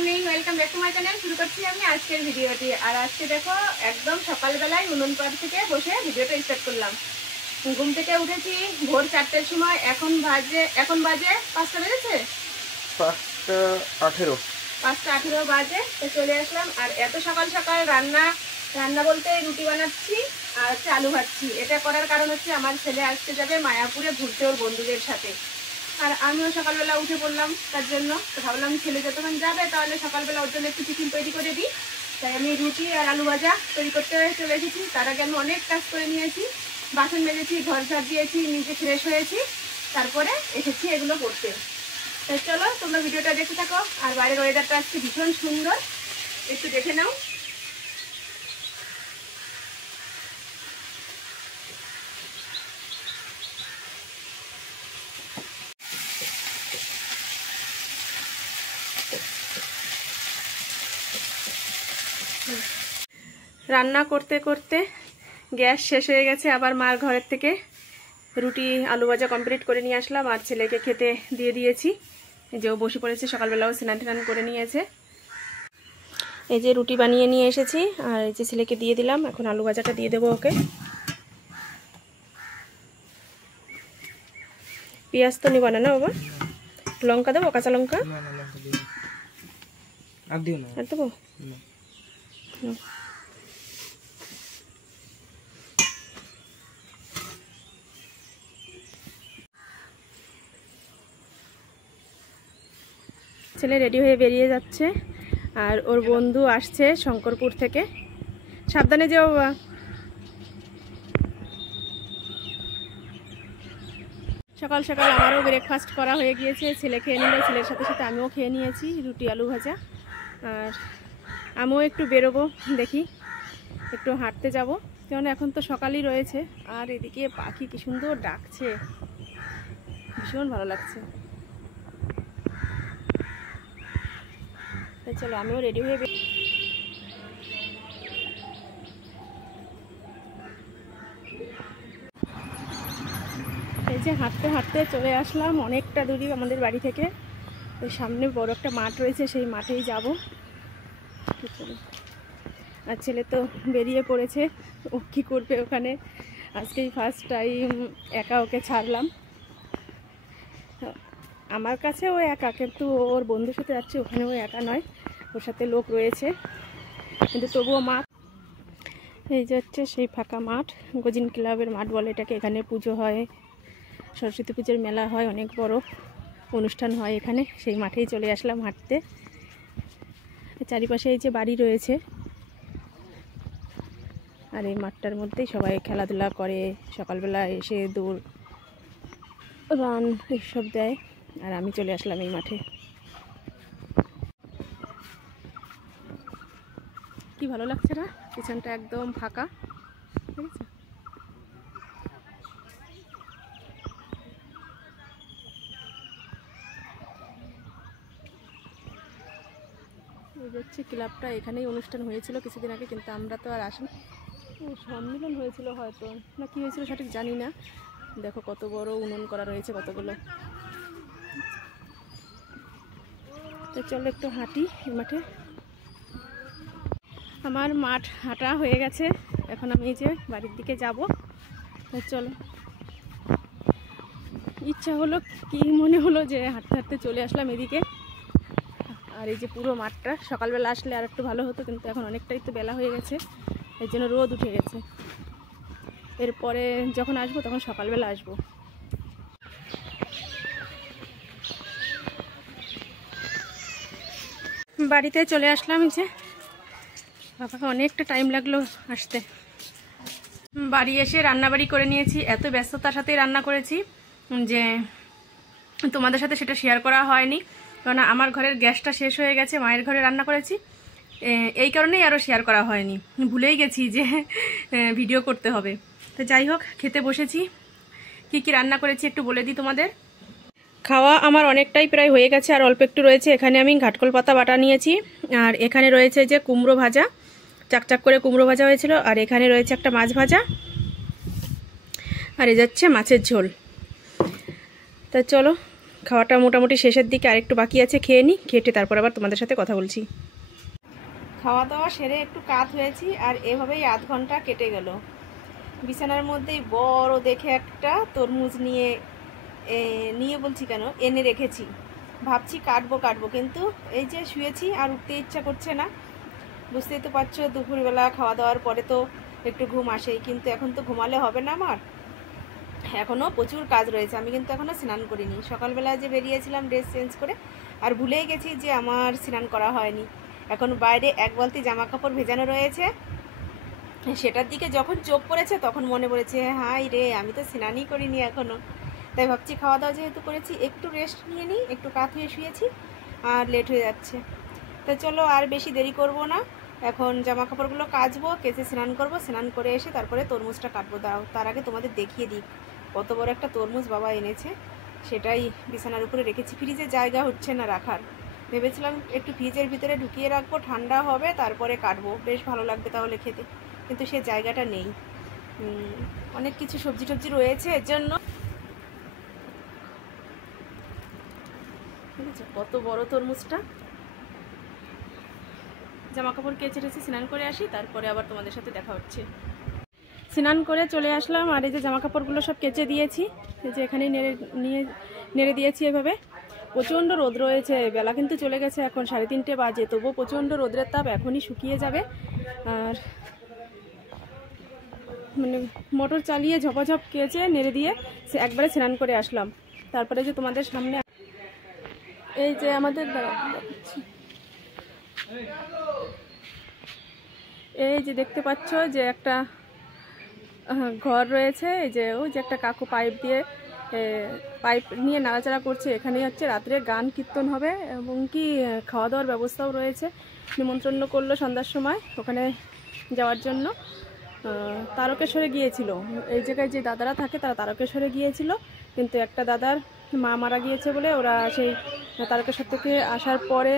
Morning, welcome back to my channel. শুরু করছি আমি আজকের ভিডিওটি। আর আজকে দেখো একদম সকালবেলায় উনুন পাড় থেকে বসে ভিডিওটা স্টার্ট করলাম। ঘুম থেকে উঠেছি ভোর 4টার সময়। এখন বাজে 5টা বেজেছে, 5:18 বাজে। তো চলে আসলাম। আর এত সকাল সকাল রান্না বলতে রুটি বানাচ্ছি আর আলু ভাজছি। এটা করার কারণ হচ্ছে আমার ছেলে আসতে যাবে মায়াপুরে ঘুরতে ওর বন্ধুদের সাথে। আর আমিও সকালবেলা উঠে পড়লাম তার জন্য। তো ভাবলাম ছেলে যতক্ষণ যাবে তাহলে সকালবেলা ওর জন্য একটু টিফিন তৈরি করে দিই। তাই আমি রুটি আর আলু ভাজা তৈরি করতে চলে এসেছি। তার আগে আমি অনেক কাজ করে নিয়েছি, বাসন মেজেছি, ঘর ঝাড় দিয়েছি, নিজে ফ্রেশ হয়েছি, তারপরে এসেছি এগুলো করতে। তো চলো তোমরা ভিডিওটা দেখতে থাকো। আর বাইরের ওয়েদারটা আজকে ভীষণ সুন্দর, একটু দেখে নাও। রান্না করতে করতে গ্যাস শেষ হয়ে গেছে। আবার মার ঘরের থেকে রুটি আলু ভাজা কমপ্লিট করে নিয়ে আসলাম আর ছেলেকে খেতে দিয়ে দিয়েছি। এই যে ও বসে পড়েছে, সকালবেলাও স্নান টান করে নিয়েছে। এই যে রুটি বানিয়ে নিয়ে এসেছি আর এই যে ছেলেকে দিয়ে দিলাম। এখন আলু ভাজাটা দিয়ে দেবো ওকে। পেঁয়াজ তো নিব না বাবা, লঙ্কা দেবো, কাঁচা লঙ্কা আর দেবো। ছেলে রেডি হয়ে বেরিয়ে যাচ্ছে আর ওর বন্ধু আসছে শঙ্করপুর থেকে। সাবধানে যেও বাবা। সকাল সকাল আমারও ব্রেকফাস্ট করা হয়ে গিয়েছে। ছেলে খেয়ে নিল, ছেলের সাথে সাথে আমিও খেয়ে নিয়েছি রুটি আলু ভাজা। আর আমিও একটু বেরোবো, দেখি একটু হাঁটতে যাব, কারণ এখন তো সকালই রয়েছে। আর এদিকে পাখি কি সুন্দর ডাকছে, ভীষণ ভালো লাগছে। তাই চলো আমিও রেডি হয়ে এই যে হাঁটতে হাঁটতে চলে আসলাম অনেকটা দূরই আমাদের বাড়ি থেকে। ওই সামনে বড় একটা মাঠ রয়েছে, সেই মাঠেই যাব। আর ছেলে তো বেরিয়ে পড়েছে, ও কী করবে ওখানে। আজকেই ফার্স্ট টাইম একা ওকে ছাড়লাম। আমার কাছে ও একা, কিন্তু ওর বন্ধুর সাথে যাচ্ছে, ওখানে ও একা নয়, ওর সাথে লোক রয়েছে। কিন্তু তবুও মাঠ, এই যে হচ্ছে সেই ফাঁকা মাঠ, গজিন ক্লাবের মাঠ বলে এটাকে। এখানে পুজো হয়, সরস্বতী পুজোর মেলা হয়, অনেক বড় অনুষ্ঠান হয় এখানে। সেই মাঠেই চলে আসলাম হাঁটতে। চারিপাশে এই যে বাড়ি রয়েছে আর এই মাঠটার মধ্যেই সবাই খেলাধুলা করে, সকালবেলা এসে দৌড় রান এইসব দেয়। আর আমি চলে আসলাম এই মাঠে। কি ভালো লাগছে না, পিছনটা একদম ফাঁকা, ঠিক আছে। এই হচ্ছে ক্লাবটা, এখানেই অনুষ্ঠান হয়েছিল কিছুদিন আগে, কিন্তু আমরা তো আর আসিনি। সম্মেলন হয়েছিল হয়তো, না কি হয়েছিল সঠিক জানি না। দেখো কত বড় উনুন করা রয়েছে, কতগুলো। তো চলো একটু হাঁটি এই মাঠে। আমার মাঠ হাঁটা হয়ে গেছে, এখন আমি এই যে বাড়ির দিকে যাব। তো চলো, ইচ্ছা হলো কি মনে হলো যে হাঁটতে হাঁটতে চলে আসলাম এদিকে। আর এই যে পুরো মাঠটা, সকালবেলা আসলে আর একটু ভালো হতো, কিন্তু এখন অনেকটাই তো বেলা হয়ে গেছে, এর জন্য রোদ উঠে গেছে। এরপরে যখন আসবো তখন সকালবেলা আসবো। বাড়িতে চলে আসলাম, যে বাবাকে অনেকটা টাইম লাগলো আসতে। বাড়ি এসে রান্নাবাড়ি করে নিয়েছি, এত ব্যস্ততার সাথেই রান্না করেছি যে তোমাদের সাথে সেটা শেয়ার করা হয়নি, কারণ আমার ঘরের গ্যাসটা শেষ হয়ে গেছে। মায়ের ঘরে রান্না করেছি, এই কারণেই আরও শেয়ার করা হয়নি। ভুলেই গেছি যে ভিডিও করতে হবে। তো যাই হোক, খেতে বসেছি। কি কি রান্না করেছি একটু বলে দিই তোমাদের। খাওয়া আমার অনেকটাই প্রায় হয়ে গেছে, আর অল্প একটু রয়েছে। এখানে আমি ঘাটকল পাতা বাটা নিয়েছি, আর এখানে রয়েছে যে কুমড়ো ভাজা, চাকচাক করে কুমড়ো ভাজা হয়েছিল, আর এখানে রয়েছে একটা মাছ ভাজা, আর এ যাচ্ছে মাছের ঝোল। তা চলো খাওয়াটা মোটামুটি শেষের দিকে, আরেকটু বাকি আছে, খেয়ে নিই, খেটে তারপর আবার তোমাদের সাথে কথা বলছি। খাওয়া দাওয়া সেরে একটু কাত হয়েছি, আর এভাবেই আধ ঘন্টা কেটে গেল। বিছানার মধ্যেই বড় দেখে একটা তরমুজ নিয়ে বলছি কেন, এনে রেখেছি। ভাবছি কাটবো কাটবো, কিন্তু এই যে শুয়েছি আর উঠতে ইচ্ছা করছে না। বুঝতেই তো পারছো, দুপুরবেলা খাওয়া দাওয়ার পরে তো একটু ঘুম আসেই, কিন্তু এখন তো ঘুমালে হবে না, আমার এখনও প্রচুর কাজ রয়েছে। আমি কিন্তু এখনও স্নান করিনি। সকালবেলা যে বেরিয়েছিলাম ড্রেস চেঞ্জ করে, আর ভুলেই গেছি যে আমার স্নান করা হয়নি। এখন বাইরে এক বালতি জামা কাপড় ভেজানো রয়েছে, সেটার দিকে যখন চোখ পড়েছে তখন মনে পড়েছে, হাই রে, আমি তো স্নানই করিনি এখনও। তাই ভাবছি খাওয়া দাওয়া যেহেতু করেছি, একটু রেস্ট নিয়ে নিই, একটু কাত হয়ে শুয়েছি আর লেট হয়ে যাচ্ছে। তো চলো আর বেশি দেরি করব না, এখন জামা কাপড়গুলো কাচবো, কেচে স্নান করব, স্নান করে এসে তারপরে তরমুজটা কাটবো। দাও, তার আগে তোমাদের দেখিয়ে দিই কত বড় একটা তরমুজ বাবা এনেছে। সেটাই বিছানার উপরে রেখেছি, ফ্রিজে জায়গা হচ্ছে না রাখার। ভেবেছিলাম একটু ফ্রিজের ভিতরে ঢুকিয়ে রাখবো, ঠান্ডা হবে তারপরে কাটবো, বেশ ভালো লাগবে তাহলে খেতে, কিন্তু সে জায়গাটা নেই। অনেক কিছু সবজি টবজি রয়েছে, এর জন্য। ঠিক আছে, কত বড় তরমুজটা। জামা কাপড় কেচে টেচে স্নান করে আসি, তারপরে আবার তোমাদের সাথে দেখা হচ্ছে। স্নান করে চলে আসলাম, আর এই যে জামা কাপড়গুলো সব কেচে দিয়েছি, এই যে এখানেই নেড়ে দিয়েছি এভাবে। প্রচণ্ড রোদ রয়েছে, বেলা কিন্তু চলে গেছে, এখন 3:30 বাজে, তবুও প্রচণ্ড রোদের তাপ, এখনই শুকিয়ে যাবে। আর মানে মোটর চালিয়ে ঝপাঝপ কেচে নেড়ে দিয়ে একবারে স্নান করে আসলাম। তারপরে যে তোমাদের সামনে এই যে আমাদের এই যে দেখতে পাচ্ছ যে একটা ঘর রয়েছে, এই যে ওই যে একটা কাকু পাইপ নিয়ে নাড়াচাড়া করছে। এখানে হচ্ছে রাত্রে গান কীর্তন হবে, এবং কি খাওয়া দাওয়ার ব্যবস্থাও রয়েছে। নিমন্ত্রণ করলো সন্ধ্যার সময় ওখানে যাওয়ার জন্য। তারকেশ্বরে গিয়েছিল, এই জায়গায় যে দাদারা থাকে তারা তারকেশ্বরে গিয়েছিল, কিন্তু একটা দাদার মা মারা গিয়েছে বলে ওরা সেই তারকেশ্বর থেকে আসার পরে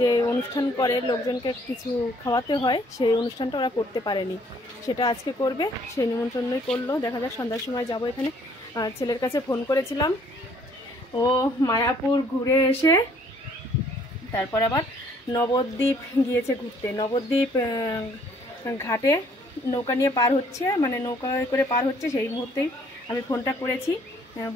যে অনুষ্ঠান করে লোকজনকে কিছু খাওয়াতে হয়, সেই অনুষ্ঠানটা ওরা করতে পারেনি, সেটা আজকে করবে, সেই নিমন্ত্রণই করলো। দেখা যাক সন্ধ্যার সময় যাব এখানে। ছেলের কাছে ফোন করেছিলাম, ও মায়াপুর ঘুরে এসে তারপর আবার নবদ্বীপ গিয়েছে ঘুরতে। নবদ্বীপ ঘাটে নৌকা নিয়ে পার হচ্ছে, মানে নৌকায় করে পার হচ্ছে, সেই মুহূর্তেই আমি ফোনটা করেছি।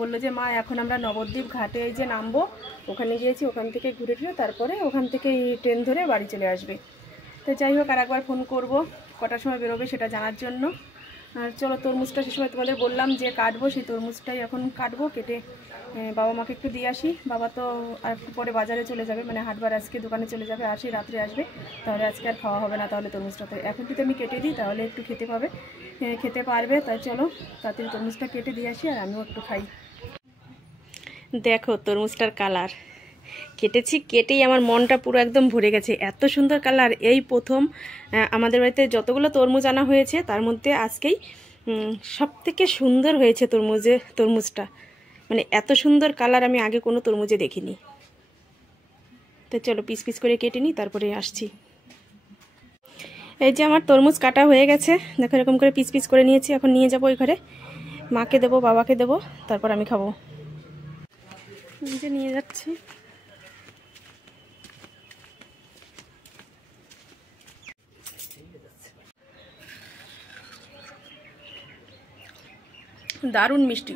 বললো যে মা, এখন আমরা নবদ্বীপ ঘাটে যে নামবো, ওখানে গিয়েছি, ওখান থেকে ঘুরে ফিরে তারপরে ওখান থেকে ট্রেন ধরে বাড়ি চলে আসবে। তো যাই হোক, আর একবার ফোন করব কটার সময় বেরোবে সেটা জানার জন্য। আর চলো, তরমুজটা সে সময় তোমাদের বললাম যে কাটবো, সেই তরমুজটাই এখন কাটবো, কেটে বাবা মাকে একটু দিয়ে আসি। বাবা তো আর একটু পরে বাজারে চলে যাবে, মানে হাটবার আজকে দোকানে চলে যাবে, আসি রাত্রে আসবে, তাহলে আজকে আর খাওয়া হবে না তাহলে তরমুজটাতে। এখন যদি আমি কেটে দিই তাহলে একটু খেতে পারবে। তাই চলো তাড়াতাড়ি তরমুজটা কেটে দিয়ে আসি, আর আমিও একটু খাই। দেখো তরমুজটার কালার, কেটেই আমার মনটা পুরো একদম ভরে গেছে, এত সুন্দর কালার। এই প্রথম আমাদের বাড়িতে যতগুলো তরমুজ আনা হয়েছে তার মধ্যে আজকেই সবথেকে সুন্দর হয়েছে তরমুজটা, মানে এত সুন্দর কালার আমি আগে কোনো তরমুজে দেখিনি। তো চলো পিস পিস করে কেটে নিই, তারপরে আসছি। এই যে আমার তরমুজ কাটা হয়ে গেছে, দেখো এরকম করে পিস পিস করে নিয়েছি। এখন নিয়ে যাবো ওই ঘরে, মাকে দেবো, বাবাকে দেবো, তারপর আমি খাবো। নিজে নিয়ে যাচ্ছি। দারুণ মিষ্টি।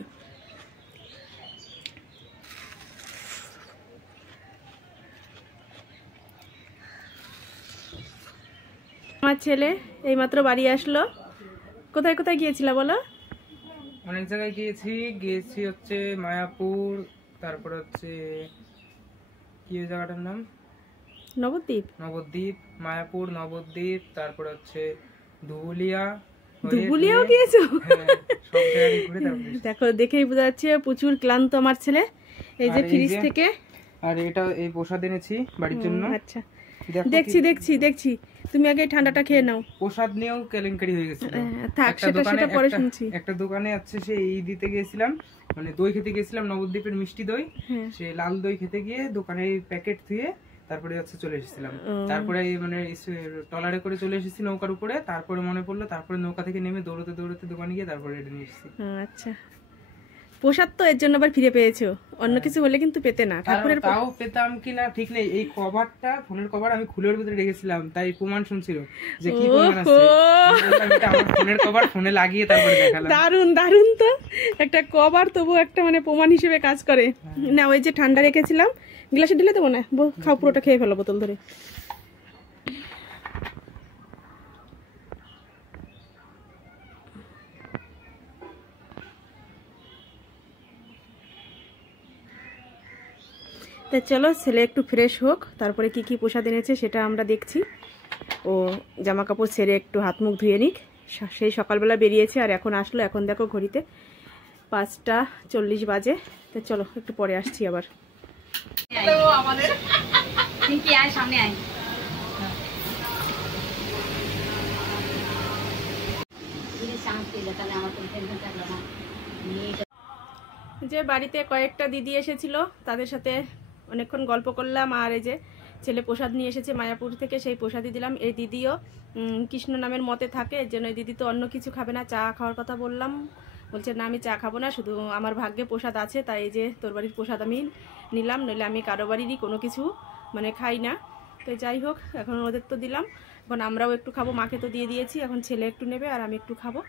আমার ছেলে এইমাত্র বাড়ি আসলো। কোথায় কোথায় গিয়েছিল বলো? অনেক জায়গায় গিয়েছি হচ্ছে মায়াপুর, তারপর হচ্ছে কি ওই জায়গাটার নাম, নবদ্বীপ, মায়াপুর, নবদ্বীপ, তারপর হচ্ছে ধুবুলিয়াও গিয়েছো? দেখো দেখেই বোঝা যাচ্ছে প্রচুর ক্লান্ত আমার ছেলে। এই যে ফ্রিজ থেকে, আর এটা এই প্রসাদ এনেছি বাড়ির জন্য। আচ্ছা, দেখছি তুমি আগে ঠান্ডাটা খেয়ে নাও। প্রসাদ নিয়েও কেলেঙ্কারি হয়ে গেছে। থাক, সেটা পরে শুনছি। একটা দোকানে আছে, সে এই দিতে গেছিলাম, মানে দই খেতে গেছিলাম, নবদ্বীপের মিষ্টি দই, সে লাল দই খেতে গিয়ে দোকানে প্যাকেট ধুয়ে তারপরে হচ্ছে চলে এসেছিলাম। তারপরে মানে ট্রলারে করে চলে এসেছি নৌকার উপরে, তারপরে মনে পড়লো, তারপরে নৌকা থেকে নেমে দৌড়তে দৌড়তে দোকানে গিয়ে তারপরে এটা নিয়ে এসেছি। আচ্ছা, প্রসাদ তো এর জন্য আবার ফিরে পেয়েছো, অন্য কিছু হলে কিন্তু পেতে না। ঠাকুরের তাও পেতাম কিনা ঠিক নেই। এই কভারটা, ফোনের কভার আমি খুলের ভিতরে রেখেছিলাম, তাই প্রমাণ শুনছিল যে কি প্রমাণ আছে। এটা আমার ফোনের কভার, ফোনে লাগিয়ে তারপরে দেখালাম। দারুন দারুন, তো একটা কভার তবু একটা মানে প্রমাণ হিসেবে কাজ করে না। ওই যে ঠান্ডা রেখেছিলাম, গ্লাসে ঢেলে দেবো না, খাও, পুরোটা খেয়ে ফেলো বোতল ধরে। তো চলো, ছেলে একটু ফ্রেশ হোক, তারপরে কি কি প্রসাদ এনেছে সেটা আমরা দেখছি। ও জামা কাপড় ছেড়ে একটু হাত মুখ ধুয়ে নিক। সেই সকালবেলা বেরিয়েছে আর এখন আসলো। এখন দেখো ঘড়িতে 5টা 40 বাজে। তো চলো একটু পরে আসছি আবার। সামনে আয়। যে বাড়িতে কয়েকটা দিদি এসেছিল, তাদের সাথে অনেকক্ষণ গল্প করলাম। আর এই যে ছেলে প্রসাদ নিয়ে এসেছে মায়াপুর থেকে, সেই প্রসাদই দিলাম। এই দিদিও কৃষ্ণ নামের মতে থাকে, এর জন্য এই দিদি তো অন্য কিছু খাবে না। চা খাওয়ার কথা বললাম, বলছে না আমি চা খাবো না, শুধু আমার ভাগ্যে প্রসাদ আছে, তাই এই যে তোর বাড়ির প্রসাদ আমি নিলাম, নইলে আমি কারো বাড়িরই কোনো কিছু মানে খাই না। তো যাই হোক, এখন ওদের তো দিলাম, এখন আমরাও একটু খাবো। মাকে তো দিয়ে দিয়েছি, এখন ছেলে একটু নেবে আর আমি একটু খাবো।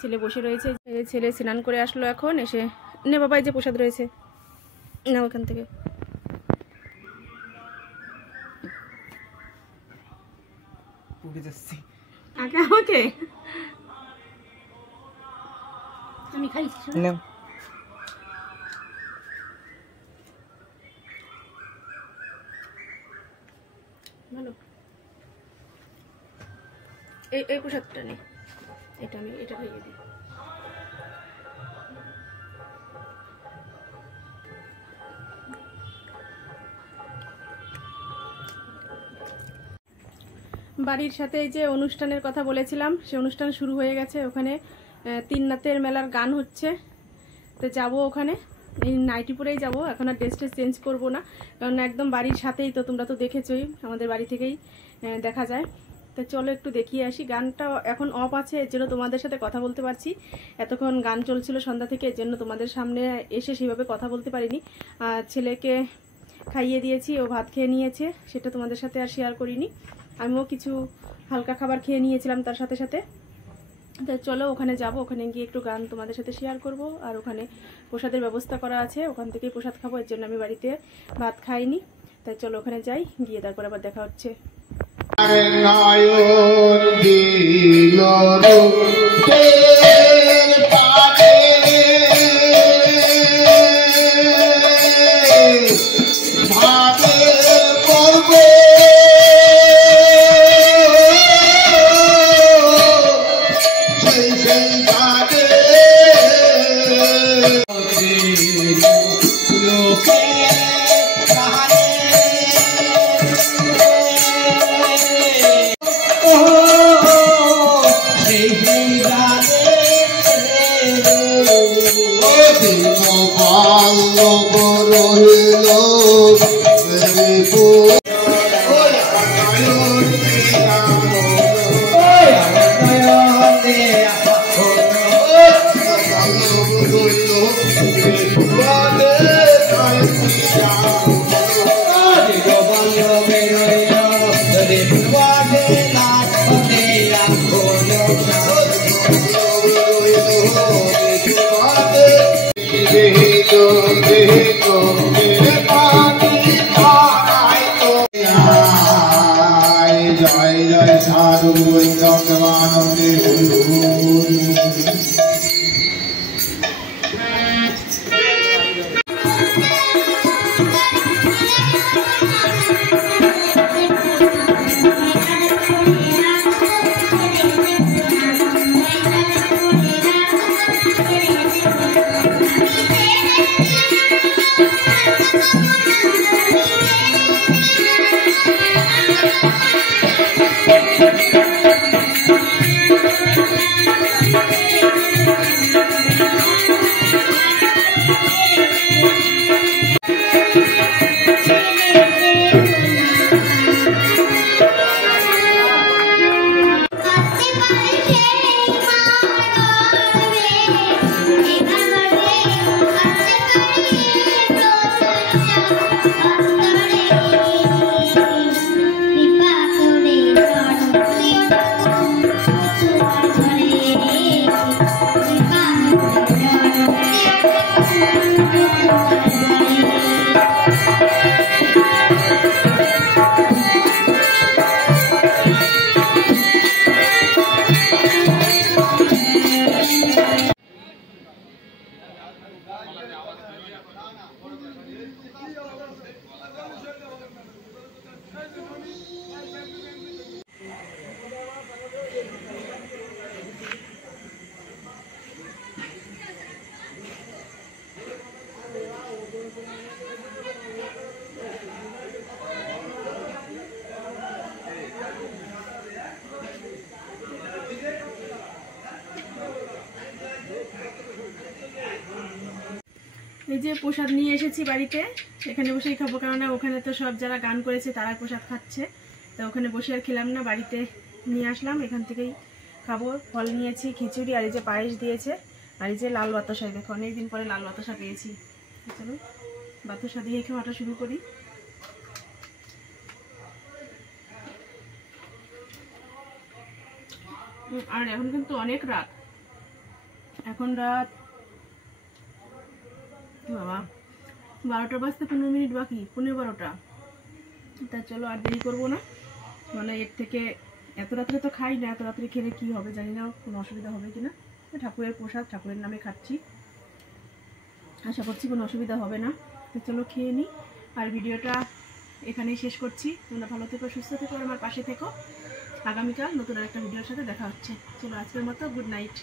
ছেলে বসে রয়েছে, ছেলে স্নান করে আসলো এখন, এসে নে বাবা এই যে প্রসাদ রয়েছে, না ওখান থেকে। আগে আমাকে আমি খাই না। ভালো, এই প্রসাদটা নেই, এটা আমি এটা খাইয়ে দিই। বাড়ির সাথে এই যে অনুষ্ঠানের কথা বলেছিলাম, সে অনুষ্ঠান শুরু হয়ে গেছে। ওখানে 3 রাতের মেলার গান হচ্ছে, তো যাবো ওখানে। এই নাইটি পরেই যাবো, এখন আর ড্রেসটা চেঞ্জ করবো না, কারণ একদম বাড়ির সাথেই তো, তোমরা তো দেখেছোই, আমাদের বাড়ি থেকেই দেখা যায়। তো চলো একটু দেখিয়ে আসি। গানটা এখন অফ আছে, এর জন্য তোমাদের সাথে কথা বলতে পারছি। এতক্ষণ গান চলছিল সন্ধ্যা থেকে, এর জন্য তোমাদের সামনে এসে সেইভাবে কথা বলতে পারিনি। ছেলেকে খাইয়ে দিয়েছি, ও ভাত খেয়ে নিয়েছে, সেটা তোমাদের সাথে আর শেয়ার করিনি। আমিও কিছু হালকা খাবার খেয়ে নিয়েছিলাম তার সাথে সাথে। তো চলো ওখানে যাব, ওখানে গিয়ে একটু গান তোমাদের সাথে শেয়ার করব। আর ওখানে প্রসাদের ব্যবস্থা করা আছে, ওখান থেকেই প্রসাদ খাবো, এর জন্য আমি বাড়িতে ভাত খাইনি। তাই চলো ওখানে যাই, গিয়ে তারপর আবার দেখা হচ্ছে। এই যে প্রসাদ নিয়ে এসেছি বাড়িতে, এখানে বসেই খাবো, কেননা ওখানে তো সব যারা গান করেছে তারা প্রসাদ খাচ্ছে, তো ওখানে বসে আর খেলাম না, বাড়িতে নিয়ে আসলাম, এখান থেকেই খাবো। ফল নিয়েছি, খিচুড়ি, আর এই যে পায়েস দিয়েছে, আর এই যে লাল বাতাসা। দেখো অনেকদিন পরে লাল বাতাসা পেয়েছি। চলো বাতাসা দিয়ে খাওয়াটা শুরু করি। আর এখন কিন্তু অনেক রাত, এখন রাত বাবা 12টা বাজতে 15 মিনিট বাকি, 12:15। তা চলো আর দেরি করবো না, মানে এর থেকে এত রাত্রে তো খাই না, এত রাত্রে খেলে কি হবে জানি না, কোনো অসুবিধা হবে কিনা। ঠাকুরের প্রসাদ, ঠাকুরের নামে খাচ্ছি, আশা করছি কোনো অসুবিধা হবে না। তো চলো খেয়ে নিই, আর ভিডিওটা এখানেই শেষ করছি। তোমরা ভালো থেকো, সুস্থ থেকো, আমার পাশে থেকো। আগামীকাল নতুন আরেকটা ভিডিওর সাথে দেখা হচ্ছে। চলো আজকের মতো গুড নাইট।